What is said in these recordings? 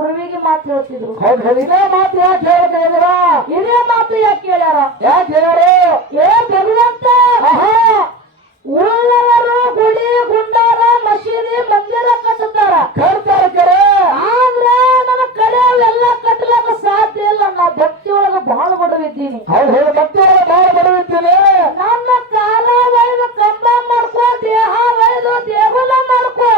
ಗುರುವಿಗೆ ಮಾತು ಹೇಳ್ತಿದ್ರು. ಇದೇ ಮಾತು ಯಾಕೆ ಹೇಳ್ತಾ ಇದ್ದೀರಾ ಇದೇ ಮಾತು ಯಾಕೆ ಕೇಳ್ಯಾರ ಯಾಕೆ ಹೇಳ್ಯಾರ? ಏ ಭಗವಂತ! ಉಳ್ಳವರು ಗುಡಿ ಗುಂಡಾರ ಮಸೀದಿ ಮಂದಿರ ಕಟ್ಟುತ್ತಾರ. ಕರ್ತಾರ ಕರೆ. ಆದ್ರೆ ನನ್ನ ಕಡೆ ಎಲ್ಲ ಕಟ್ಟಲಕ್ಕ ಸಾಧ್ಯ ಇಲ್ಲ. ನಾ ಭಕ್ತಿ ಒಳಗ ಬಹಳ ಬಡವಿದ್ದೀನಿ. ಹೌದು ಹೇಳಿ ಒಳಗ ಬಹಳ ಬಡವಿದ್ದೀನಿ. ನನ್ನ ಕಾಲ ಒಯ್ದು ಕಂಬ ಮಾಡ್ಕೋ ದೇಹ ಒಯ್ದು ದೇಗುಲ ಮಾಡ್ಕೋ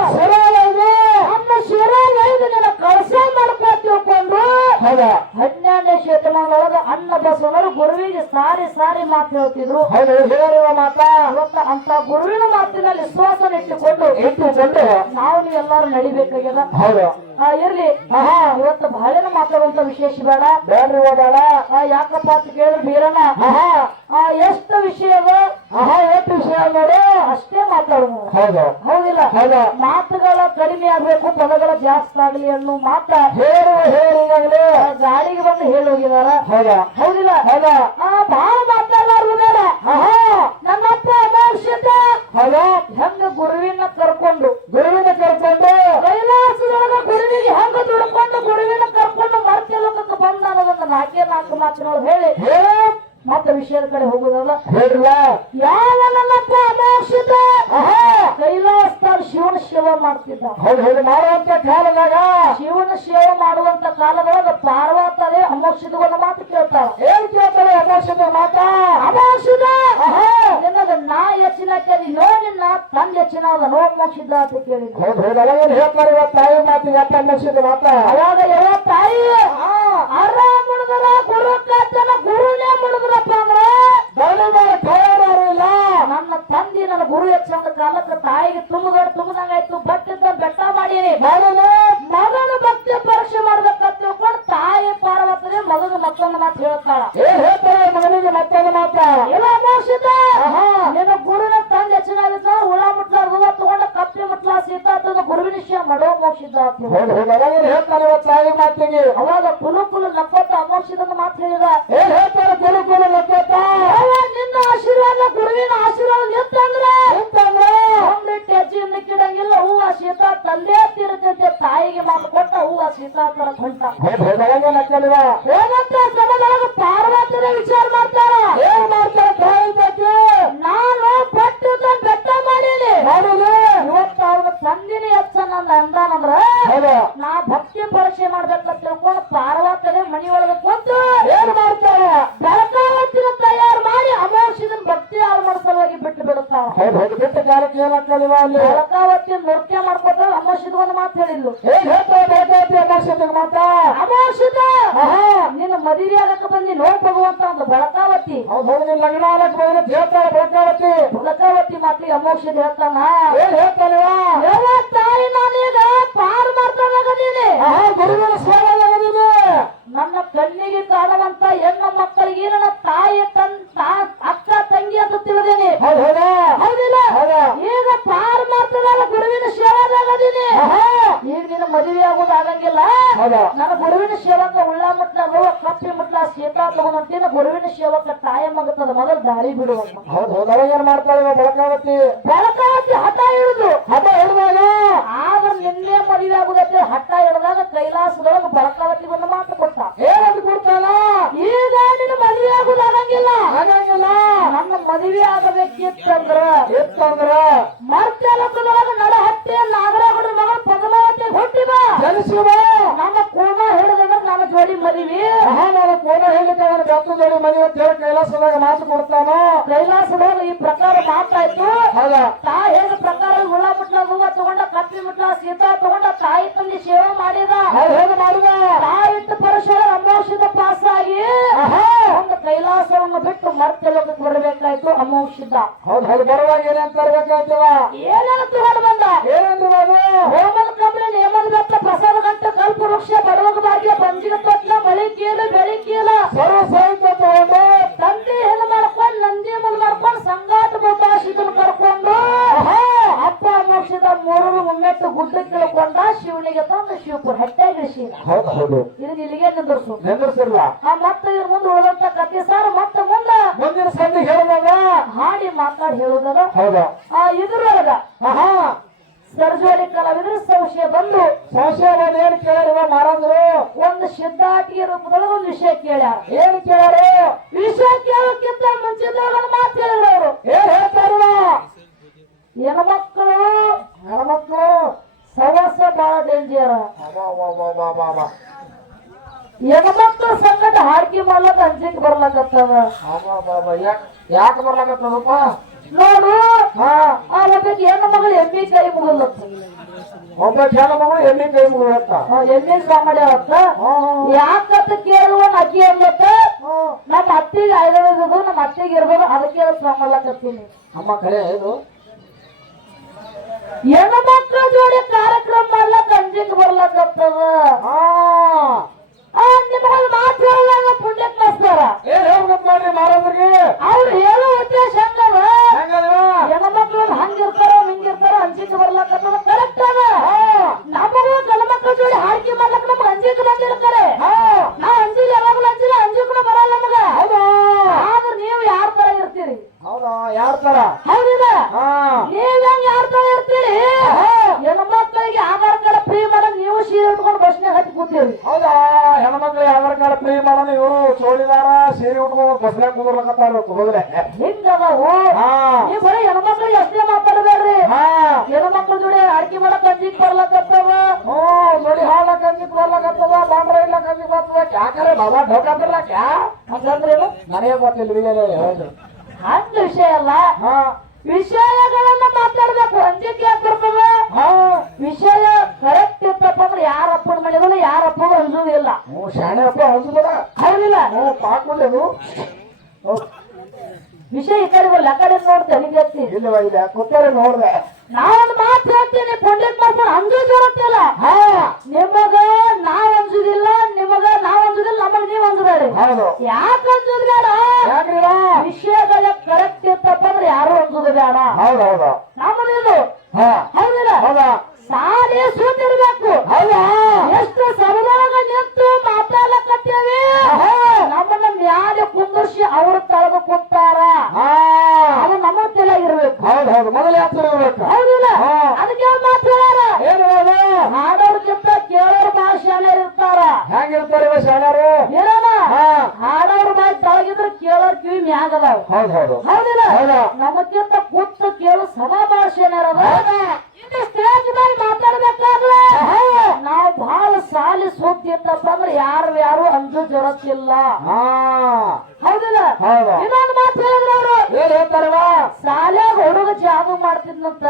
ನನ್ನ ಶಿರ ಒಯ್ದು ನಿನ್ನ ಕಳಸ ಮಾಡ್ಕೋ ತಿಳ್ಕೊಂಡು ಹೌದಾ? ಹನ್ನೆರಡನೇ ಶತಮಾನದೊಳಗ ಅನ್ನ ಬಸವನರು ಗುರುವಿಗೆ ಸಾರಿ ಸಾರಿ ಮಾತು ಹೇಳ್ತಿದ್ರು. ಹೌದು ಹೇಳುವ ಮಾತಾ. ಇವತ್ತ ಅಂತ ಗುರುವಿನ ಮಾತಿನಲ್ಲಿ ವಿಶ್ವಾಸ ಇಟ್ಟುಕೊಂಡು ಇಟ್ಟುಕೊಂಡು. ನಾವು ಎಲ್ಲರೂ ನಡಿಬೇಕಾಗ್ಯದ? ಹೌದು. ಇರ್ಲಿ. ಆಹಾ ಇವತ್ತು ಬಹಳನ ಮಾತಾಡುವಂತ ವಿಶೇಷ ಬೇಡ. ಬೇಡ್ರಿ ಓದಾಡ ಆ, ಯಾಕಪ್ಪ ಅಂತ ಕೇಳಿದ್ರೆ ಬೀರಣ್ಣ. ಆಹಾ ಆ, ಎಷ್ಟು ವಿಷಯ ಅದ ಆಹಾ ಎಷ್ಟು ವಿಷಯ ನೋಡಿ. ಅಷ್ಟೇ ಮಾತಾಡುವ ಹೌದು. ಹೌದಿಲ್ಲ? ಹೌದು. ಮಾತುಗಳ ಕಡಿಮೆ ಆಗ್ಬೇಕು ಪದಗಳ ಜಾಸ್ತಿ ಆಗ್ಲಿ ಅನ್ನೋ ಮಾತ. ಹೇಳುವ ಹೇಳಿ ಗಾಡಿಗೆ ಬಂದು ಹೇಳಿ ಹೋಗಿದಾರ. ಹೌದಾ. ಹೌದಿಲ್ಲ? ಹೌದಾ. ಆ ಬಹಳ ಮಾತಾಡಲಾರು ಬೇಡ. ಆಹಾ. ನನ್ನಪ್ಪ ಅಮೌಷಧ ಹೌದಾ. ಹೆಂಗ ಗುರುವಿನ ಕರ್ಕೊಂಡು. ಗುರುವಿನ ಕರ್ಕೊಂಡು ಕೈಲಾಸದೊಳಗ ಗುರುವಿಗೆ ಹೆಂಗ ದುಡ್ಕೊಂಡು ಗುರುವಿನ ಕರ್ಕೊಂಡು ಮರ್ತ್ಯ ಲೋಕಕ್ಕೆ ಬಂದ ಅನ್ನೋದನ್ನ ನಾಲ್ಕೇ ನಾಲ್ಕು ಮಾತಿನೊಳಗೆ ಹೇಳಿ ಹೇಳ ಮತ್ತೆ ವಿಷಯದ ಕಡೆ ಹೋಗುದಲ್ಲ. ಯಾವ ನನ್ನಪ್ಪ ಮೋಕ್ಷಿತ ಕೈಲಾಸದಾಗ ಶಿವನ ಸೇವೆ ಮಾಡ್ತಿದ್ದ. ಹೌದು ಮಾಡುವಂತ ಕಾಲದಾಗ. ಶಿವನ ಸೇವೆ ಮಾಡುವಂತ ಕಾಲದೊಳಗ ಪಾರ್ವತರೇ ಒಂದು ಮಾತು ಕೇಳ್ತಾಳ. ಏನ್ ಕೇಳ್ತಾರೆ ಅಮೋಕ್ಷಿತ ಮಾತಾ? ಅಮೋಕ್ಷಿತ? ನಿನ್ನದ ನಾ ಹೆಚ್ಚಿನ ಕೇಳಿ ನೋ ನಿನ್ನ ತಂದೆ ಹೆಚ್ಚಿನ ನೋ ಮೋಕ್ಷಿದ್ದ ಅಂತ ಕೇಳಿದ್ರು ಹೌದು ಹೌದು ಏನ್ ಹೇಳ್ತಾರೆ ಇವತ್ತು ತಾಯಿ ಮಾತಿಗೆ ಅಪ್ಪ ಅಮೋಷದ ಮಾತಾ? ಅವಾಗ ಯಾವ ಕೊಟ್ಟ ಹೂವ ಸೀತಾ ತರ ಹೊಂಟ ಹೌದು ಹೌದು ಬೇಕಾಯ್ತು ಅಮಾಸೆಗೆ ಮಾತಾ ಆಹಾ ನಿನ್ನ ಮದುವೆ ಆಗಕ್ಕೆ ಬಂದಿ ನೋಡ್ ಭಗವಂತ ಅಂತ ಬೆಳಕಾವತಿ. ಹೌದು ನೀನ್ ಲಗ್ನ ಆಗಕ್ ಬಂದ್ರೆ ಹೇಳ್ತಾರೆ ಬೇಕಾವತ್ತಿ ಬೆಳಕಾವತಿ ಮಾತಿಗೆ ಅಮೋಷಿತ ಹೇಳ್ತಾನ. ಏನ್ ಹೇಳ್ತಾನವ ತಾಯಿ ನಾನೀಗ ಪಾರ್ ಮಾಡ್ತಾನಾಗದೀನಿ. ಆಹಾ ಗುರುವಿನ ಸೇವೆ ಆಗದಿದೆ ನನ್ನ ಕಣ್ಣಿಗೆ ಕಾಣುವಂತ ಹೆಣ್ಣು ಮಕ್ಕಳಿಗೆ ನನ್ನ ತಾಯಿ ತನ್ ತಾ- ಅಕ್ಕ ತಂಗಿ ಅಂತ ತಿಳಿದೇನೆ. ಹೌದು ಹೌದಾ. ಹೌದಿಲ್ಲ? ಹೌದಾ. ಈಗ ಪಾರ್ ಮಾಡ್ತದಲ್ಲ ಗುರುವಿನ ಸೇವಾದಾಗದೀನಿ ಆಹಾ. ಈಗ ನಿನ್ನ ಮದುವೆ ಆಗೋದು ಆಗಂಗಿಲ್ಲ. ನನ್ನ ಗುರುವಿನ ಸೇವಕ ಉಳ್ಳ ಮುಟ್ಲ ರೋಗ ಕಪ್ಪಿ ಮುಟ್ಲ ಸೀತಾ ತಗೊಂಡಂತಿನ ಗುರುವಿನ ಸೇವಕ ತಾಯ ಆಗುತ್ತದ ಮೊದಲು ದಾರಿ ಬಿಡುವಂತ ಹೌದು ಏನ್ ಮಾಡ್ತಾಳೆ ಬೆಳಕಾವತಿ ಬೆಳಕಾವತಿ ಹಠ ಹಿಡಿದು ಹಠ ಹಿಡಿದಾಗ ಆಗ ನಿನ್ನೆ ಮದುವೆ ಆಗುದತ್ತೆ. ಹಠ ಹಿಡಿದಾಗ ಕೈಲಾಸದೊಳಗೆ ಬೆಳಕಾವತಿ ಒಂದು ಮಾತು ಕೊಟ್ಟ ಏನಂತ ಕೊಡ್ತಾನ ಈಗ ನಿನ್ನ ಮದುವೆ ಆಗುದು ಆಗಂಗಿಲ್ಲ ಹಾಗಂಗಿಲ್ಲ ಮದುವೆ ಆಗಬೇಕಿತ್ತಂದ್ರ ಎತ್ತಂದ್ರ? ಮರ್ತ್ಯ ಲೋಕದೊಳಗ ನಡ ಹತ್ತಿ ನಾಗರಾಗಡ ಮಗಳ ಪದ್ಮಾವತಿ ಹುಟ್ಟಿ ಬಾ ನಮ್ಮ ಕೋಮ ಕೋಣ ಹಿಡಿದಂದ್ರ ನನ್ನ ಜೋಡಿ ಮದಿವಿ. ನಾನು ಕೋಮ ಹೇಳಿಕ್ಕೆ ಅವನು ಜೋಡಿ ಮದುವೆ ಅಂತ ಹೇಳಿ ಕೈಲಾಸದಾಗ ಮಾತು ಕೊಡ್ತಾನ. ಕೈಲಾಸದಾಗ ಈ ಪ್ರಕಾರ ಮಾತಾಯ್ತು. ಹೌದಾ? ತಾ ಹೇಳಿದ ಪ್ರಕಾರ ಉಳ್ಳ ಮುಟ್ಲ ಹೂವ ತಗೊಂಡ ಕತ್ತಿ ಮುಟ್ಲ ಸೀತಾ ತಗೊಂಡ ತಾಯಿ ತಂದೆ ಸೇವೆ ಮಾಡಿದ. ಹೇಗೆ ಮಾಡಿದ? ತಾಯಿ ಪರಶುರ ಅಮೋಷದ ಪಾಸ್ ಆಗಿ ಕೈಲಾಸವನ್ನು ಬಿಟ್ಟು ಮರ್ತ್ಯ ಲೋಕಕ್ಕೆ ಬರಬೇಕಾಯ್ತು ಅಮೋಷಿದ್ದ ಹೌದು ಹೌದು ಬರುವಾಗ ಏನಂತ ತರ್ಬೇಕಾಗ್ತದ ಏನೇನು ತಗೊಂಡು ಬಂದ? ಏನಂದ್ರೆ ಅದು ಹೋಮನ್ ಕಂಬಳಿ ನೇಮನ್ ಬೆತ್ತ ಪ್ರಸಾದ ಗಂಟ ಕಲ್ಪ ವೃಕ್ಷ ಬಡವಗ ಭಾಗ್ಯ ಬಂಜಿಗ ತೊಟ್ಲ ಬಳಿ ಕೇಳು ಬೆಳಿ ಕೀಲ. ಸರ್ವ ಸಾಹಿತ್ಯ ತಗೊಂಡು. ತಂದೆ ಹೆಣ್ಣು ಮಾಡ್ಕೊಂಡು ನಂದಿ ಮುಂದ್ ಮಾಡ್ಕೊಂಡು ಸಂಗಾಟ ಬೊಬ್ಬಾಶಿತನ ಕರ್ಕೊಂಡು. ಮೆಟ್ಟು ಗುಡ್ಡಕ್ಕೆ ಇಳ್ಕೊಂಡ ಶಿವನಿಗೆ ತಂದ ಶಿವಪುರ ಹಟ್ಟಾಗಿ ಇಳಿಸಿದ ಹೌದು ಹೌದು. ಇದನ್ನ ಇಲ್ಲಿಗೆ ನಿಂದಿರ್ಸು? ನಿಂದ್ರಿಸಿರ್ಲ. ಆ ಮತ್ತೆ ಇದ್ರ ಮುಂದೆ ಉಳಿದಂತ ಕಥೆ ಸರ್ ಮತ್ತೆ ಮುಂದ ಮುಂದಿನ ಸಂಧಿ ಹೇಳಿದಾಗ ಹಾಡಿ ಮಾತಾಡಿ ಹೇಳುದದ ಹೌದು. ಆ ಇದ್ರೊಳಗ ಆಹಾ. ಸರ್ಜೋಡಿ ಕಲಾವಿದ್ರು ಸಂಶಯ ಬಂದು ಸಂಶಯವಾದ ಏನ್ ಕೇಳ್ಯಾರ ಮಹಾರಾಜರು ಒಂದು ಸಿದ್ಧಾಟಿಗೆ ರೂಪದೊಳಗ ಒಂದು ವಿಷಯ ಕೇಳ್ಯಾರ. ಏನ್ ಕೇಳ್ಯಾರು? ವಿಷಯ ಕೇಳೋಕ್ಕಿಂತ ಮುಂಚಿತವಾಗ ಒಂದು ಮಾತು ಹೇಳಿದ್ರು ಅವರು. ಏನ್ ಹೇಳ್ತಾರ ಹೆಣ್ಮಕ್ಳು ಹೆಣ್ಮಕ್ಳು. ಸವಸ ಬಹಳ ಡೇಂಜರ್. ಹೆಣ್ಮಕ್ಳ ಸಂಕಟ ಹಾಕಿ ಮಾಡ್ಲಕ್ಕ ಅಂಜಿಕ್ ಬರ್ಲಕತ್ತದ. ಯಾಕ ಬರ್ಲಕತ್ತದಪ್ಪ ನೋಡು ಹಾ. ಆ ಹೆಣ್ಣು ಮಗಳು ಎಮ್ಮಿ ಕೈ ಮುಗಿಲತ್ತ ಒಬ್ಬ ಹೆಣ್ಣು ಮಗಳು ಎಮ್ಮಿ ಕೈ ಮುಗಿದತ್ತ ಎಮ್ಮಿ ಸಾಮಾಡ್ಯಾವತ್ತ ಯಾಕತ್ತ ಕೇಳುವ ಅಕ್ಕಿ ಅನ್ಲತ್ತ ನಮ್ಮ ಅತ್ತಿಗೆ ಐದು ನಮ್ಮ ಅತ್ತಿಗೆ ಇರ್ಬೋದು ಅದಕ್ಕೆ ಸಾಮಲ್ಲಕತ್ತೀನಿ ಅಮ್ಮ ಕರೆ ಇದು ಹೆಣ್ಣು ಮಕ್ಕಳ ಜೋಡಿ ಕಾರ್ಯಕ್ರಮ ಮಾಡ್ಲಕ್ಕ ಅಂಜಿಕ್ ಆ ನಿಮಗೊಂದು ಮಾತು ಹೇಳಲ್ಲ ಪುಣ್ಯಕ್ ಮಾಸ್ತಾರ ಏನ್ ಹೇಳ್ಬೇಕಂತ ಮಾಡ್ರಿ ಮಹಾರಾಜರಿಗೆ. ಅವ್ರು ಹೇಳೋ ಉದ್ದೇಶ ಹಂಗದ? ಹೆಣ್ಣು ಹೆಣ್ಮಕ್ಳು ಹಂಗಿರ್ತಾರ ಹಿಂಗಿರ್ತಾರ ಅಂಜಿಕೆ ಬರ್ಲಕತ್ತದ ಕರೆಕ್ಟ್ ಅದ? ನಮಗೂ ಗಂಡ ಮಕ್ಕಳ ಜೋಡಿ ಹಾಡಿಕೆ ಮಾಡ್ಲಕ್ ನಮ್ಗೆ ಅಂಜಿಕೆ ಬಂದಿರ್ತಾರೆ ಹಾ ನಾ ಅಂಜಿಲ್ಲ ಯಾವಾಗಲೂ ಅಂಜಿಲ್ಲ ಅಂಜಿಕೂ ಬರಲ್ಲ ನಮಗ ಹೌದಾ ಆದ್ರೆ ನೀವು ಯಾರ ತರ ಇರ್ತೀರಿ ಹೌದಾ ಯಾರ ತರ ಹೌದಿಲ್ಲ ಹಾ ನೀವ್ ಹೆಂಗ್ ಯಾರ ತರ ಇರ್ತೀರಿ ಹೆಣ್ಮಕ್ಳಿಗೆ ಆಧಾರ್ ಕಾರ್ಡ್ ಫ್ರೀ ಮಾಡಕ್ ನೀವು ಸೀರೆ ಉಟ್ಕೊಂಡು ಬಸ್ನಾಗ ಹತ್ತಿ ಕೂತೀರಿ ಹೌದಾ ಹೆಣ್ಮಕ್ಳು ಆಧಾರ್ ಕಾರ್ಡ್ ಫ್ರೀ ಮಾಡೋಣ ಇವರು ಚೋಳಿದಾರ ಸೀರೆ ಉಟ್ಕೊಂಡು ಬಸ್ನಾಗ ಕುದುರ್ಲಕತ್ತಾರ ಹೋದ್ರೆ. ಹಿಂಗದಾವು ನೀವ್ ಬರೀ ಹೆಣ್ಮಕ್ಳು ಅಷ್ಟೇ ಮಾತಾಡಬೇಡ್ರಿ. ಹಾ. ಹೆಣ್ಮಕ್ಳ ಜೋಡಿ ಅಡಿಕೆ ಮಾಡಕ್ ಅಂಜಿಕ್ ಬರ್ಲಕತ್ತವ. ಹ್ಞೂ ನೋಡಿ ಹಾಳಕ್ ಅಂಜಿಕ್ ಬರ್ಲಕತ್ತದ ಬಾಂಬ್ರ ಇಲ್ಲ ಅಂಜಿಕ್ ಬರ್ತದ. ಯಾಕರೆ ಬಾಬಾ ಢೋಕಂದ್ರಲ್ಲ ಕ್ಯಾ? ಅಂತಂದ್ರೇನು ನನಗೆ ಗೊತ್ತಿಲ್ಲ ಹೌದು ಅಂದ್ ವಿಷಯ ಅಲ್ಲ. ಹಾ. ವಿಷಯಗಳನ್ನ ಮಾತಾಡ್ಬೇಕು ಅಂಜಿಕೆ ಯಾಕೆ ಬರ್ತದ ಹಾ. ವಿಷಯ ಕರೆಕ್ಟ್ ಇತ್ತಪ್ಪ ಅಂದ್ರೆ ಯಾರ ಅಪ್ಪನ ಮನೆಗಳು ಯಾರ ಅಪ್ಪಗೂ ಹಂಚುದಿಲ್ಲ ಹ್ಞೂ ಶಾಣೆ ಅಪ್ಪ ಹಂಚುದಿಲ್ಲ? ಹೌದಿಲ್ಲ. ಹ್ಞೂ ವಿಷಯ ಈ ಕಡೆ ಲಕಡೆ ಆ ಕಡೆ ನಿಗತ್ತಿ ಇಲ್ಲವ ಇಲ್ಲ ಕೂತಾರೆ ನೋಡ್ದೆ. ನಾವೊಂದು ಮಾತು ಹೇಳ್ತೀನಿ ಪುಂಡಿತ್ ಮಾಡ್ಕೊಂಡು ಅಂಜೋದು ಇರುತ್ತಿಲ್ಲ ಹಾ. ನಿಮಗ ನಾವ್ ಅಂಜುದಿಲ್ಲ ನಿಮಗ ನಾವ್ ಅಂಜುದಿಲ್ಲ ನಮಗ್ ನೀವ್ ಅನ್ಸುದಾರಿ ಹೌದು. ಯಾಕೆ ಅನ್ಸುದ್ ಬೇಡ ಯಾಕ್ರಿ ವಿಷಯಗಳ ಕರೆಕ್ಟ್ ಇತ್ತಪ್ಪ ಅಂದ್ರೆ ಯಾರು ಅನ್ಸುದು ಬೇಡ ಹೌದು. ಹೌದು ನಮ್ಮದಿದು ಹಾ ಹೌದಿಲ್ಲ ಹೌದಾ ಸಾಲಿ ಸೂತಿರ್ಬೇಕು ಹೌದಾ ಎಷ್ಟು ಸರಳಾಗ ನಿಂತು ಮಾತಾಡಕತ್ತೇವಿ ನಮ್ಮನ್ನ ಮ್ಯಾಲೆ ಕುಂದರ್ಸಿ ಅವ್ರ ತಳಗ ಕೂತಾರ ಹಾ ಅದು ನಮ್ಮ ತಲೆ ಇರ್ಬೇಕು ಹೌದು ಹೌದು ಮೊದಲು ಯಾತ್ರೆ ಇರ್ಬೇಕು ಹೌದಿಲ್ಲ ಹಾ. ಅದಕ್ಕೆ ಅವ್ರು ಮಾತು ಹೇಳ್ಯಾರ ಏನು ಅದು ಹಾಡೋರ್ಗಿಂತ ಕೇಳೋರ್ ಭಾಳ ಶಾಲೆ ಇರ್ತಾರ ಹೆಂಗಿರ್ತಾರೆ ಇವ ಶಾಣ್ಯರು ಹೇಳೋಣ ಹಾ ಹಾಡೋರ್ ಬಾಯ್ ತಳಗಿದ್ರ ಕೇಳೋರ್ ಕಿವಿ ಮ್ಯಾಗ ಅದಾವ ಹೌದು ಹೌದು ಹೌದಿಲ್ಲ ಹೌದಾ? ನಮಕ್ಕಿಂತ ಕೂತು ಕೇಳು ಸಭಾ ಭಾಷೆನ ಇನ್ನು ಸ್ಟೇಜ್ ಮೇಲೆ ಮಾತಾಡ್ಬೇಕಾದ್ರೆ ನಾವು ಬಹಳ ಸಾಲಿ ಸುದ್ದಿತ್ತಪ್ಪ ಅಂದ್ರೆ ಯಾರು ಯಾರು ಅಂಜು ಜರತ್ತಿಲ್ಲ. ಹೌದಿಲ್ಲ? ಹೌದು. ಇನ್ನೊಂದು ಮಾತು ಹೇಳಿದ್ರು ಅವರು. ಏನ್ ಹೇಳ್ತಾರವ ಶಾಲ್ಯಾಗ ಹುಡುಗ ಜಾದು ಮಾಡ್ತಿದ್ನಂತ?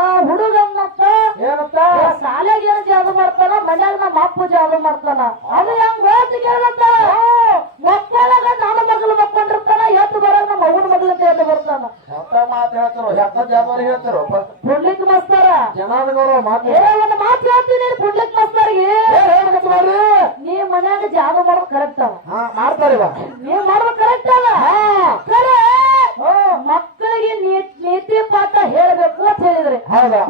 ಆ ಹುಡುಗನ್ನಂತ ಏನಂತ? ಶಾಲ್ಯಾಗ ಏನ್ ಜಾದು ಮಾಡ್ತಾನ? ಮನ್ಯಾಗ ನಮ್ಮ ಅಪ್ಪ ಜಾದು ಮಾಡ್ತಾನ? ಅದು ಹೆಂಗ್ ಓದ್ ಕೇಳಂತ ಮಕ್ಕಳಾಗ ನನ್ನ ಮಗಳು ಮಕ್ಕೊಂಡಿರ್ತಾನ ಎದ್ದು ಬರಲ್ಲ ನಮ್ಮ ಮಗುನ ಮಗಳ ಎದ್ದು ಬರ್ತಾನ ಎಂತ ಮಾತು ಹೇಳ್ತಾರೋ ಎಂತ ಜಾಬಾರಿ ಹೇಳ್ತಾರೋ. ಪುಂಡ್ಲಿಕ್ ಮಸ್ತಾರ. ಜನಾದಗೌರ ಮಾತು ಏ ಒಂದು ಮಾತು ಹೇಳ್ತೀನಿ ಪುಂಡ್ಲಿಕ್ ಮಸ್ತಾರಿಗೆ. ನೀ ಮನ್ಯಾಗ ಜಾದು ಮಾಡೋದು ಕರೆಕ್ಟ್ ಅವ. ಹಾ ಮಾಡ್ತಾರಿವ ನೀವ್ ಮಾಡೋದು ಕರೆಕ್ಟ್ ಅಲ್ಲ ಖರೆ ಮಕ್ಕಳಿಗೆ ನೀತಿ ಪಾಠ ಹೇಳ್ಬೇಕು ಅಂತ ಹೇಳಿದ್ರಿ. ಹೌದಾ?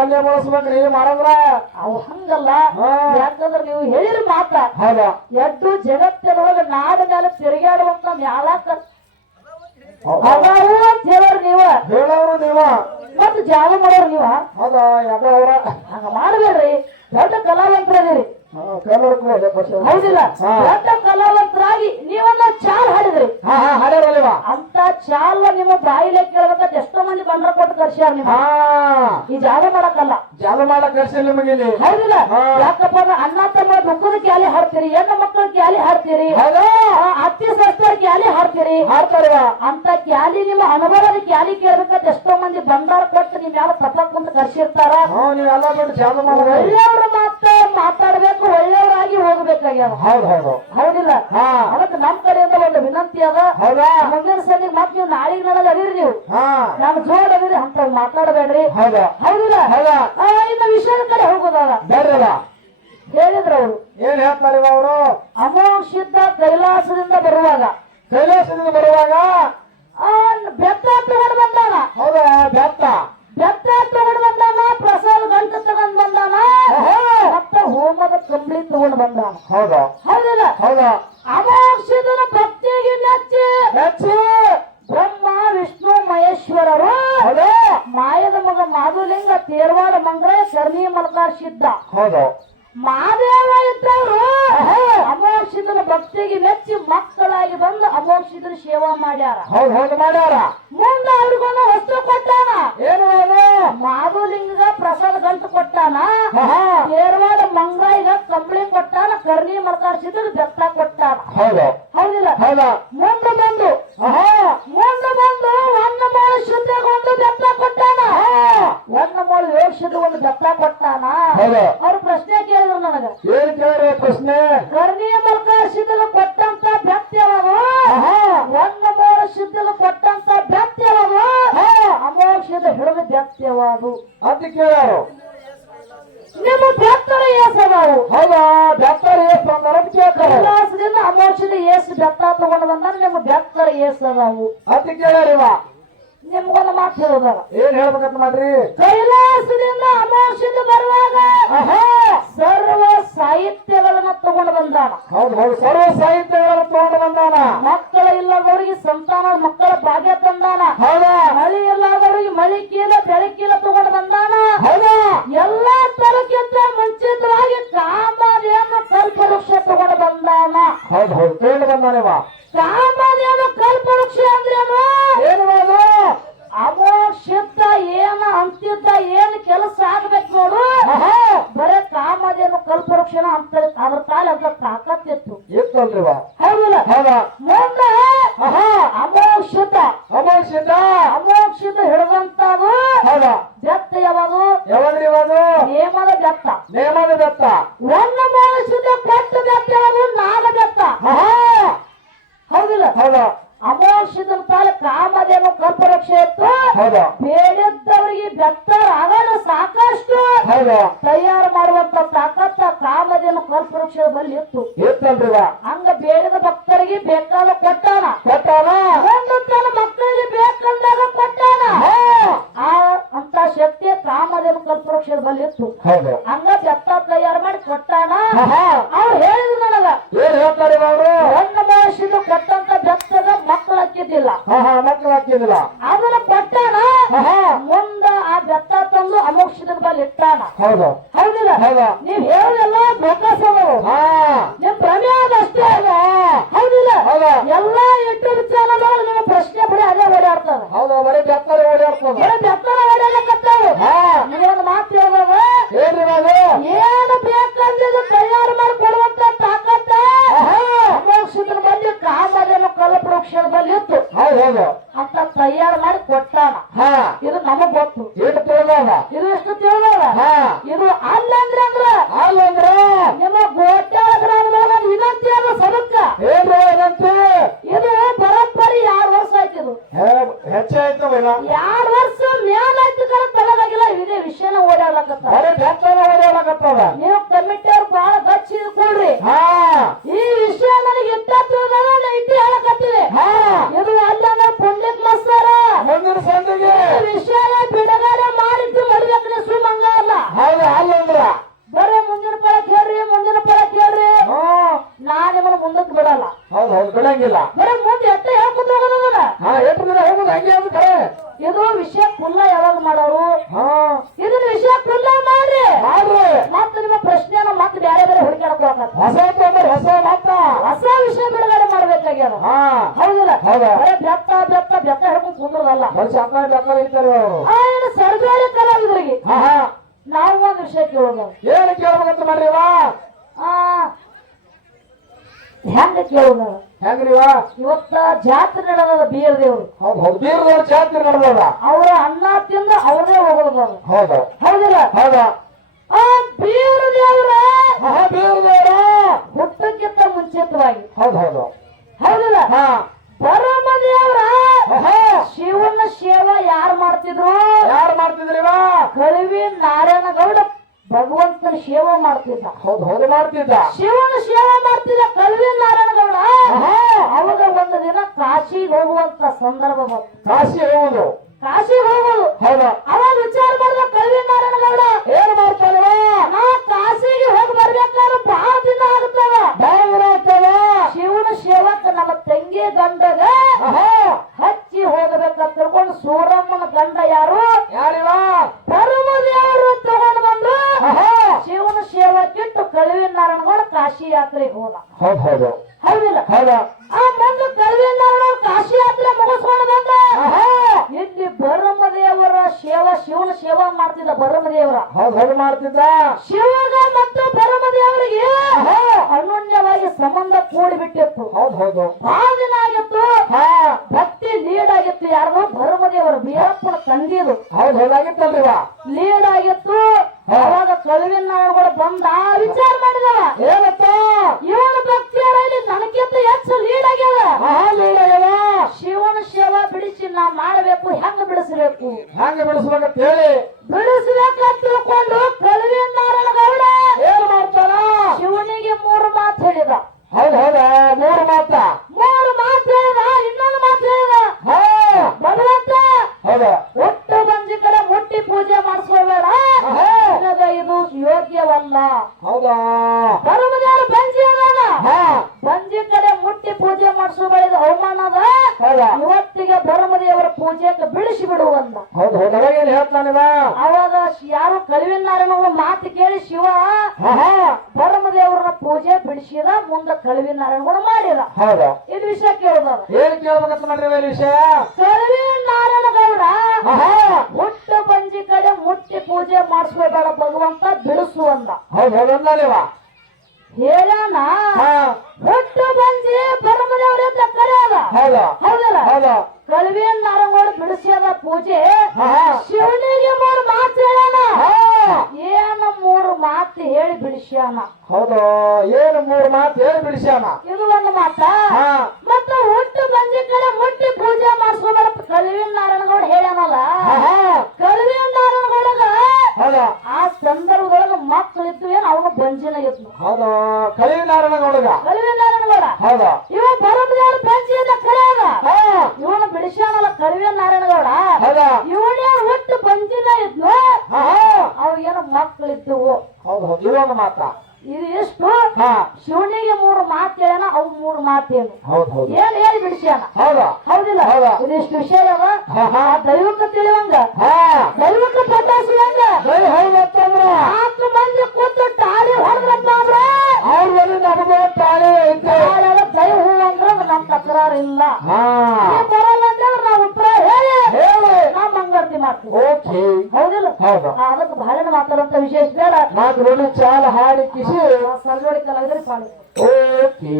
ಅಲ್ಲೇ ಬಳಸ್ಬೇಕ್ರಿ? ಮಾಡಂದ್ರ? ಅವು ಹಂಗಲ್ಲ. ಯಾಕಂದ್ರ ನೀವು ಹೇಳಿರಿ ಮಾತ ಹೌದಾ? ಎದ್ದು ಜಗತ್ತಿನೊಳಗ ನಾಡ ಮೇಲೆ ತಿರುಗಾಡುವಂತ ಮ್ಯಾಲಾಕ? ಅದಾವು ಅಂತ ಹೇಳೋರು ನೀವ. ಹೇಳೋರು ನೀವ. ಮತ್ ಜಾಗ ಮಾಡೋರು ನೀವ. ಹೌದಾ? ಯಾಕ ಅವ್ರ ಹಂಗ ಮಾಡಬೇಡ್ರಿ. ದೊಡ್ಡ ಕಲಾವಂತರದಿರಿ. ಕಲ್ಲರ್ಕು ಅದೇ ಪಕ್ಷ ಹೌದಿಲ್ಲ. ದೊಡ್ಡ ಕಲಾವಂತರಾಗಿ ನೀವೊಂದು ಚಾಲ್ ಹಾಡಿದ್ರಿ. ಹಾ ಹಾ ಹಾಡ್ಯಾರಲ್ಲಿವ ಅಂತ ಚಾಲ ನಿಮ್ಮ ಬಾಯಿಲೆ ಕೇಳ್ಬೇಕಂತ ಎಷ್ಟೋ ಮಂದಿ ಬಂದ್ರ ಕೊಟ್ಟು ಕರ್ಸ್ಯಾರ ನಿಮ್ಮ ಈ ಜಾಗ ಮಾಡಕ್ಕಲ್ಲ. ಜಾಲ ಮಾಡಕ್ ಕರ್ಸಿ ನಿಮಗೆ ಹೌದಿಲ್ಲ. ಯಾಕಪ್ಪ ಅಣ್ಣ ತಮ್ಮ ದುಃಖದ ಕ್ಯಾಲಿ ಹಾಡ್ತೀರಿ ಹೆಣ್ಣು ಮಕ್ಕಳ ಕ್ಯಾಲಿ ಹಾಡ್ತೀರಿ ಅತ್ತಿ ಸಸ್ತರ ಕ್ಯಾಲಿ ಹಾಡ್ತೀರಿ. ಹಾಡ್ತಾರಿವ ಅಂತ ಕ್ಯಾಲಿ ನಿಮ್ಮ ಅನುಭವದ ಕ್ಯಾಲಿ ಕೇಳ್ಬೇಕಂತ ಎಷ್ಟೋ ಮಂದಿ ಬಂದಾರ ಕೊಟ್ಟು ನಿಮ್ ಯಾವ ತಪ್ಪ ಕುಂತ ಕರ್ಸಿರ್ತಾರ. ನೀವೆಲ್ಲ ಬಿಟ್ಟು ಜಾಲ ಮಾಡೋದು ಒಳ್ಳೆಯವ್ರ ಮಾತ ಮಾತಾಡ್ಬೇಕು. ಒಳ್ಳೆಯವರಾಗಿ ಹೋಗ್ಬೇಕಾಗ್ಯಾವ. ಹೌದು ಹೌದು. ಹೌದಿಲ್ಲ? ಹಾ. ಅದಕ್ಕೆ ನಮ್ ಕಡೆಯಿಂದ ಒಂದು ವಿನಂತಿ ಅದ. ಹೌದಾ? ಮುಂದಿನ ಸಲ ಮತ್ ನೀವು ನಾಳೆ ನನಗೆ ಅದಿರಿ ನೀವು. ಹಾ. ನಾನು ಜೋರ್ ಅದಿರಿ ಅಂತ ಮಾತಾಡಬೇಡ್ರಿ. ಹೌದು? ಹೌದಿಲ್ಲ? ಹೌದಾ? ಆ, ಇನ್ನು ವಿಷಯದ ಕಡೆ ಹೋಗೋದಲ್ಲ. ಬರ್ರಲ್ಲ ಹೇಳಿದ್ರು ಅವರು. ಏನ್ ಹೇಳ್ತಾರಿವ ಅವರು ಅಮೋಕ್ಷಿದ್ದ ಕೈಲಾಸದಿಂದ ಬರುವಾಗ ಕೈಲಾಸದಿಂದ ಬರುವಾಗ ಆ ಬೆತ್ತ ತಗೊಂಡು ಬಂದಾನ ಹೌದಾ ಬೆತ್ತ ಬೆತ್ತ ತಗೊಂಡು ಬಂದಾನ ಪ್ರಸಾದ ಗಂಟು ತಗೊಂಡ್ ಬಂದಾನ ಮತ್ತೆ ಹೋಮದ ಕಂಬಳಿ ತಗೊಂಡು ಬಂದಾನ ಹೌದು ಹೌದಿಲ್ಲ ಹೌದಾ ಅಮೋಕ್ಷಿದನ ಭಕ್ತಿಗೆ ಮೆಚ್ಚಿ ಮೆಚ್ಚಿ ಬ್ರಹ್ಮ ವಿಷ್ಣು ಮಹೇಶ್ವರರು ಹೌದು ಮಾಯದ ಮಗ ಮಾಧುಲಿಂಗ ತೇರ್ವಾಡ ಮಂಗ್ರ ಶರ್ಮಿ ಮಲ್ಕಾರ್ ಸಿದ್ಧ ಹೌದು ಮಾದೇವ ಇದ್ದವರು ಅಮೋಕ್ಷಿತನ ಭಕ್ತಿಗೆ ಮೆಚ್ಚಿ ಮಕ್ಕಳಾಗಿ ಬಂದು ಅಮೋಕ್ಷಿತನ ಸೇವಾ ಮಾಡ್ಯಾರ ಹೌದು ಹೌದು ಮಾಡ್ಯಾರ. ಮುಂದ ಅವ್ರಿಗೊಂದು ವಸ್ತು ಕೊಟ್ಟಾನ. ಏನು ಅದು? ಮಾಧುಲಿಂಗ ಪ್ರಸಾದ ಗಂಟು ಕೊಟ್ಟಾನ. ತೇರ್ವಾಡ ಮಂಗಾಯಿಗ ಕಂಬಳಿ ಕೊಟ್ಟಾನ ಕರ್ಣಿ ಮಲ್ಕಾರ್ ಸಿದ್ಧ ಬೆತ್ತ ಕೊಟ್ಟಾನ. ಹೌದು? ಹೌದಿಲ್ಲ? ಹೌದಾ? ಮುಂದೆ ಬಂದು ಮುಂದೆ ಬಂದು ಒಂದು ಮೂಲ ಶುದ್ಧಗೊಂದು ಬೆತ್ತ ಕೊಟ್ಟಾನ. ಒಂದು ಮೂಲ ಯೋಗ ಒಂದು ಬೆತ್ತ ಕೊಟ್ಟಾನ. ಅವ್ರು ಪ್ರಶ್ನೆ ಕೇಳಿದ್ರು ನನಗ. ಏನ್ ಕೇಳ್ರಿ ಪ್ರಶ್ನೆ? ಕರ್ಣಿ ಮಲ್ಕಾರ್ ಸಿದ್ಧಲು ಕೊಟ್ಟಂತ ಬೆತ್ತ ಯಾವಾಗ ಆಹಾ ಶುದ್ಧಲು ಕೊಟ್ಟಂತ ಬೆತ್ತ ಯಾವಾಗ ಅಮೋಕ್ಷದ ಹಿಡಿದ ಬೆತ್ತ ಯಾವಾಗ ಅಂತ ಕೇಳ್ಯಾರು. ನಿಮ್ಮ ಬೆತ್ತರ ಏಸದಾವು. ಹೌದಾ? ಬೆತ್ತರ ಏಸು ಅಂದ್ರೆ ಕೇಳ್ತಾರೆ. ಕೈಲಾಸದಿಂದ ಅಮೋಕ್ಷದ ಏಸು ಬೆತ್ತ ತಗೊಂಡು ಬಂದ್ರೆ ನಿಮ್ಮ ಬೆತ್ತರ ಏಸದಾವು. ಅಂತ ಕೇಳ್ಯಾರಿವ. ನಿಮ್ಗೊಂದು ಮಾತು ಹೇಳೋದಾರ ಏನ್ ಹೇಳ್ಬೇಕಂತ ಮಾಡ್ರಿ? ಕೈಲಾಸದಿಂದ ಅಮೋಕ್ಷದ ಬರುವಾಗ ಸರ್ವ ಸಾಹಿತ್ಯಗಳನ್ನ ತಗೊಂಡು ಬಂದಾನ. ಹೌದು ಹೌದು. ಸರ್ವ ಸಾಹಿತ್ಯಗಳನ್ನ ತಗೊಂಡು ಬಂದಾನ. ಮಕ್ಕಳ ಇಲ್ಲದವರಿಗೆ ಸಂತಾನ ಮಕ್ಕಳ ಭಾಗ್ಯ ತಂದಾನ. ಹೌದಾ? ಮಳಿ ಇಲ್ಲದವರಿಗೆ ಮಳಿ ಕೀಲ ಬೆಳೆ ಕೀಲ ತಗೊಂಡು ಬಂದಾನ. ಹೌದಾ? ಎಲ್ಲಾ ತರಕ್ಕಿಂತ ಮುಂಚಿತವಾಗಿ ಕಾಮಧೇನು ಕಲ್ಪವೃಕ್ಷ ತಗೊಂಡು ಬಂದಾನ. ಹೌದು ಹೌದು. ತಗೊಂಡು ಬಂದಾನಿವ ಕಾಮಧೇನು ಕಲ್ಪವೃಕ್ಷ ಅಂದ್ರೇನು? ಏನು ಅಮೋಕ್ಷಿದ್ದ ಏನ ಅಂತಿದ್ದ ಏನ್ ಕೆಲಸ ಆಗ್ಬೇಕು ನೋಡು. ಬರೇ ಕಾಮದೇನು ಕಲ್ಪವೃಕ್ಷನ ಅಂತ ಅದ್ರ ಕಾಲ ಅಂತ ತಾಕತ್ತಿತ್ತು. ಇತ್ತಲ್ರಿವ ಹೌದಿಲ್ಲ? ಹೌದಾ? ಮುಂದೆ ಆಹಾ ಅಮೋಕ್ಷಿತ. ಅಮೋಕ್ಷಿತ. ಅಮೋಕ್ಷಿತ ಹಿಡಿದಂತದು ಹೌದಾ? ಬೆತ್ತ ಯಾವುದು? ಯಾವಾಗ್ರಿ ಅದು ನೇಮದ ಬೆತ್ತ ನೇಮದ ಬೆತ್ತ ಒಂದು ಮೋಕ್ಷಿತ ಬೆಟ್ಟ ಬೆತ್ತ ಯಾವುದು? ನಾಗ ಬೆತ್ತ ಹೌದಿಲ್ಲ? ಹೌದಾ? ಅಮೋಕ್ಷಿತನ ಕಾಲ ಕಾಮಧೇನು ಕಲ್ಪರಕ್ಷೆ ಇತ್ತು. ಹೌದಾ. ಬೇಡಿದ್ದವರಿಗೆ ಬೆತ್ತ ಆಗಲ್ಲ ಸಾಕಷ್ಟು. ತಯಾರು ಮಾಡುವಂತ ತಾಕತ್ತ ಕಾಮಧೇನು ಕಲ್ಪರಕ್ಷೆ ಬಳಿ ಇತ್ತು. ಹಂಗ ಬೇಡದ ಭಕ್ತರಿಗೆ ಬೇಕಾದ ಹೇಳೋದೆಲ್ಲ ಬೋಕಸ್ ಹಾ. ನಿಮ್ ಭ್ರಮೆ ಅದ ಅಷ್ಟೇ ಅದ ಹೌದಿಲ್ಲ? ಹೌದಾ? ಎಲ್ಲಾ ಯೂಟ್ಯೂಬ್ ಚಾನಲ್ ನಿಮ್ಮ ಪ್ರಶ್ನೆ ಬರೀ ಅದೇ ಓಡಾಡ್ತಾರ ಹೌದು ಬರೀ ಬೆತ್ತರ ಓಡಾಡ್ತಾರೆ ಬರೀ ಬೆತ್ತನ ಓಡಾಡಕತ್ತಾವ ಹಾ. ನೀವೊಂದು ಮಾತು ಹೇಳ್ದಾಗ ಏನ್ರಿ ಅದು ಏನು ಬೇಕಂದ್ರೆ ತಯಾರು ಮಾಡಿ ಕೊಡುವಂತ ಬಲ್ಲಿ ಕಾಮಧೇನು ಕಲ್ಪವೃಕ್ಷದ ಬಲ್ಲಿ ಇತ್ತು ಹೌದು ಹೌದು. ಅಂತ ತಯಾರು ಮಾಡಿ ಕೊಟ್ಟಾನ. ಹಾ. ಇದು ನಮಗ್ ಗೊತ್ತು. ಎಷ್ಟು ತಿಳಿದಾವ? ಇದು ಎಷ್ಟು ತಿಳಿದವ? ಹಾ. ಇದು ಅಲ್ಲಂದ್ರೆ ಅಂದ್ರ? ಅಲ್ಲಂದ್ರ? ನಿಮ್ಮ ಗೋಟ್ಯಾಳ ಗ್ರಾಮದೊಳಗ ವಿನಂತಿ ಅದ ಸದಕ್ಕ? ಏನಂತೆ? ಇದು ಬರೋಬ್ಬರಿ ಯಾರು ವರ್ಷ ಆಯ್ತಿದು ಹೆಚ್ಚಾಯ್ತು ಇಲ್ಲ ವರ್ಷ ಹದಿನೈದು ಬೆತ್ತ ಇರ್ತಾರೆ ಅವರು ಸರ್ಕಾರಿ ಕಲಾವಿದರಿಗೆ ಹಾ ಹಾ ನಾವು ಒಂದು ವಿಷಯ ಕೇಳೋದು. ಏನು ಕೇಳ್ಬೇಕಂತ ಮಾಡ್ರಿವಾ ಆ ಹೆಂಗ ಕೇಳೋದು? ಹೆಂಗ್ರಿವ ಇವತ್ತ ಜಾತ್ರೆ ನಡೆದ ಬೀರ್ ದೇವ್ರು ಹೌದು ಹೌದು. ಬೀರದವ್ರ ಜಾತ್ರೆ ನಡೆದದ? ಅವರ ಅನ್ನ ತಿಂದು ಅವ್ರದೇ ಹೋಗೋದು ಹೌದು. ಹೌದಿಲ್ಲ? ಹೌದಾ. ಆ ಬೀರ್ ದೇವ್ರ ಮಹಾ ದೇವ್ರ ಹುಟ್ಟಕ್ಕಿಂತ ಮುಂಚಿತವಾಗಿ. ಹೌದು ಹೌದು. ಹೌದಿಲ್ಲ? ಹಾ. ಶಿವನ ಸೇವಾ ಯಾರು ಮಾಡ್ತಿದ್ರು? ಯಾರು ಮಾಡ್ತಿದ್ರಿವ? ಕಳವಿ ನಾರಾಯಣ ಗೌಡ ಭಗವಂತನ ಸೇವೆ ಮಾಡ್ತಿದ್ದ. ಹೌದು ಹೌದು ಮಾಡ್ತಿದ್ದ. ಶಿವನ ಸೇವಾ ಮಾಡ್ತಿದ್ದ ಕಳವಿ ನಾರಾಯಣ ಗೌಡ ಅವಾಗ ಒಂದು ದಿನ ಕಾಶಿಗೆ ಹೋಗುವಂತ ಸಂದರ್ಭ ಬಂತು. ಕಾಶಿ ಹೋಗುದು. ಕಾಶಿಗೆ ಹೋಗುದು. ಹೌದು. ಅವಾಗ ವಿಚಾರ ಮಾಡಿದ ಕಳವಿ ನಾರಾಯಣ ಗೌಡ ಏನ್ ಮಾಡ್ತಾರ ನಾ ಕಾಶಿಗೆ ಹೋಗಿ ಬರ್ಬೇಕಾದ್ರೆ ಬಹಳ ದಿನ ಆಗುತ್ತವ ಆಗ್ತದ? ಶಿವನ ಸೇವಕ ನಮ್ಮ ತಂಗಿ ಗಂಡಗ. ಹಚ್ಚಿ ಹೋಗಬೇಕಂತ ತಿಳ್ಕೊಂಡು ಸೂರಮ್ಮನ ಗಂಡ ಯಾರು? ಯಾರಿವ? ಪರಮದೇವರು ತಗೊಂಡು ಬಂದು. ಶಿವನ ಸೇವಕ್ಕಿಟ್ಟು ಕಳುವಿನ ನಾರಾಯಣಗೌಡ ಕಾಶಿ ಯಾತ್ರೆಗೆ ಹೋದ. ಹೌದು ಹೌದು. ಹೌದಿಲ್ಲ? ಹೌದಾ. ಆ ಬಂದು ಕಳುವಿನ ನಾರಾಯಣ ಕಾಶಿ ಯಾತ್ರೆ ಮುಗಿಸ್ಕೊಂಡು ಬಂದ. ಇಲ್ಲಿ ಬರಮದೇವರ ಸೇವಾ ಶಿವನ ಸೇವಾ ಮಾಡ್ತಿದ್ದ ಬರಮದೇವರ ಹೌದು ಹೌದು ಮಾಡ್ತಿದ್ದ. ಶಿವಗ ಮತ್ತು ಬರಮದೇವರಿಗೆ ಅನನ್ಯವಾಗಿ ಸಂಬಂಧ ಕೂಡಿಬಿಟ್ಟಿತ್ತು. ಹೌದು ಹೌದು. ಆ ದಿನ ಆಗಿತ್ತು ಹಾ ಭಕ್ತಿ ಲೀಡ್ ಆಗಿತ್ತು ಯಾರು ಭರಮದೇವರು ಬೀರಪ್ಪನ ತಂದಿದು ಹೌದು ಹೌದಾಗಿತ್ತಲ್ರಿವ ಲೀಡ್ ಆಗಿತ್ತು. ಅವಾಗ ಕಳುವಿನ ಕೂಡ ಬಂದ ವಿಚಾರ ಮಾಡಿದವ. ಏನಪ್ಪ? ಇವನ ಭಕ್ತಿಯರಲ್ಲಿ ನನಗಿಂತ ಹೆಚ್ಚು ಲೀಡ್ ಆಗ್ಯದ ಲೀಡ್ ಆಗ್ಯದ ಶಿವನ ಸೇವಾ ಬಿಡಿಸಿ ನಾ ಮಾಡಬೇಕು ಹೆಂಗ ಬಿಡಿಸಬೇಕು? ಹೆಂಗ ಬಿಡಿಸ್ಬೇಕಂತ ಹೇಳಿ. ಬಿಡಿಸ್ಬೇಕಂತ ತಿಳ್ಕೊಂಡು ಕಳುವಿನ ನಾರಾಯಣ ಗೌಡ ಏನ್ ಮಾಡ್ತಾನ? ಶಿವನಿಗೆ ಮೂರು ಮಾತು ಹೇಳಿದ. ಹೌದು ಹೌದಾ? ಮೂರು ಮಾತು ಹೇಳಿದ ಇನ್ನೊಂದು ಮಾತು ಹೇಳಿದ ಹಾ ಭಗವಂತ ಹೌದಾ ಒಟ್ಟು ಬಂದಿ ಕಡೆ ಮುಟ್ಟಿ ಪೂಜೆ ಮಾಡಿಸ್ಕೋಬೇಡ ಆಹಾ. ನಿನಗೆ ಇದು ಯೋಗ್ಯವಲ್ಲ ಹೌದಾ ಧರ್ಮದೇವರು ಬಂಜಿ ಅದಾನ ಹಾ ಬಂಜಿ ಕಡೆ ಮುಟ್ಟಿ ಪೂಜೆ ಮಾಡಿಸ್ಕೋಬೇಡ ಅವಮಾನ ಅದ? ಹೌದಾ? ಇವತ್ತಿಗೆ ಧರ್ಮದೇವರ ಪೂಜೆಯನ್ನ ಬಿಡಿಸಿ ಬಿಡುವಂತ ಹೌದು ಹೌದು. ಅವಾಗೇನ್ ಹೇಳ್ತಾನಿವ ಅವಾಗ ಯಾರು ಕಳುವಿನಾರನ ಮಾತು ಕೇಳಿ ಶಿವ ಧರ್ಮದೇವರನ್ನ ಪೂಜೆ ಬಿಡಿಸಿದ ಮುಂದೆ ಕಳುವಿನಾರನ ಮಾಡಿದ. ಹೌದಾ? ಇದು ವಿಷಯ ಕೇಳಿದ ಏನ್ ಕೇಳ್ಬೇಕಂತ ಮಾಡ್ರಿ ವಿಷಯ? ಕಳುವಿನಾರಾಯಣ ಗೌಡ ಹುಟ್ಟು ಬಂಜಿ ಕಡೆ ಮುಟ್ಟಿ ಪೂಜೆ ಮಾಡಿಸ್ಕೋಬೇಡ ಭಗವಂತ ಬಿಡಿಸು ಅಂದ. ಹೌದು ಹೌದು ಹೇಳಣ? ಹುಟ್ಟು ಬಂಜಿ ಕರೆಯದ ಹೌದಾ? ಹೌದಲ್ಲ? ಹೌದಾ? ನಾರಂಗೋಳು ಬಿಡಿಸ್ಯದ ಪೂಜೆ. ಶಿವನಿಗೆ ಮೂರು ಮಾತು ಹೇಳೋಣ. ಏನ ಮೂರು ಮಾತು ಹೇಳಿ ಬಿಡಿಸ್ಯಾನ? ಹೌದು? ಏನು ಮೂರು ಮಾತು ಹೇಳಿ ಬಿಡಿಸ್ಯಾನ? ಇದು ಒಂದು ಮಾತ. ಮತ್ತೆ ಹುಟ್ಟು ಬಂಜಿ ಕಡೆ ಮುಟ್ಟಿ ಪೂಜೆ ಮಾಡಿಸ್ಕೋಬೇಡ ಕಳವಿ ನಾರಾಯಣಗೌಡ ಹೇಳ್ಯಾನಲ್ಲ ಆಹಾ ಕಳವಿ ನಾರಾಯಣಗೌಡಗ ಹೌದಾ ಆ ಸಂದರ್ಭದೊಳಗ ಮಕ್ಕಳಿದ್ದು ಏನ್ ಅವನು ಬಂಜಿನ ಇದ್ನು ಹೌದು ಕಳಿ ನಾರಾಯಣಗೌಡಗ ಕಳವಿ ನಾರಾಯಣಗೌಡ ಹೌದಾ? ಇವ ಬರಮದೇವ್ರ ಬಂಜಿಯಿಂದ ಕರೆಯದ. ಇವನು ಬಿಡಿಸ್ಯಾನಲ್ಲ ಕಳವಿ ನಾರಾಯಣಗೌಡ. ಇವನೇ ಹುಟ್ಟು ಬಂಜಿನ ಇದ್ನು. ಅವಾಗೇನು ಮಕ್ಕಳಿದ್ದವು ಹೌದು ಹೌದು. ಇದೊಂದು ಮಾತ ಇದು ಎಷ್ಟು? ಶಿವನಿಗೆ ಮೂರು ಮಾತು ಹೇಳೋಣ ಅವು ಮೂರು ಮಾತೇನು ಹೌದು ಏನ್ ಹೇಳಿ ಬಿಡಿಸ್ಯಾನ ಹೌದಾ? ಹೌದಿಲ್ಲ. ಹೌದಾ. ಇದಿಷ್ಟು ವಿಷಯ ಅವ. ದೈವಕ್ಕೆ ತಿಳಿವಂಗ. ಹಾ. ದೈವಕ್ಕೆ ಪಟಾಸುವಂಗ ದೈ ಹೌದತ್ತಂದ್ರ ನಾಲ್ಕು ಮಂದಿ ಕೂತು ಟಾಳಿ ಹೊಡೆದ್ರಪ್ಪ ಅಂದ್ರ ಅವ್ರ ಬಳಿ ನಮಗೂ ತಾಳಿ ಐತೆ ನಾಳೆಲ್ಲ ದೈವ ಹೂ ಅಂದ್ರ ನಮ್ ತಕರಾರು ಇಲ್ಲ ಹಾ ನೀವ್ ಬರಲ್ಲ ಅಂದ್ರೆ ನಾವು ಉತ್ತರ ಹೇಳಿ ಹೇಳಿ ನಾವ್ ಮಂಗಳಾರತಿ ಮಾಡ್ತೀವಿ ಓಕೆ ಹೌದಿಲ್ಲ ಹೌದು. ಆ, ಅದಕ್ಕೆ ಬಹಳ ಮಾತಾಡುವಂತ ವಿಶೇಷ ಬೇಡ ನಾಲ್ಕು ರುಣಿ ಚಾಲ ಹಾಡಿ ಕಿಸಿ ಸಲ್ವಡಿ ಕಲಾವಿದ್ರೆ ಪಾಳಿ ಓಕೆ.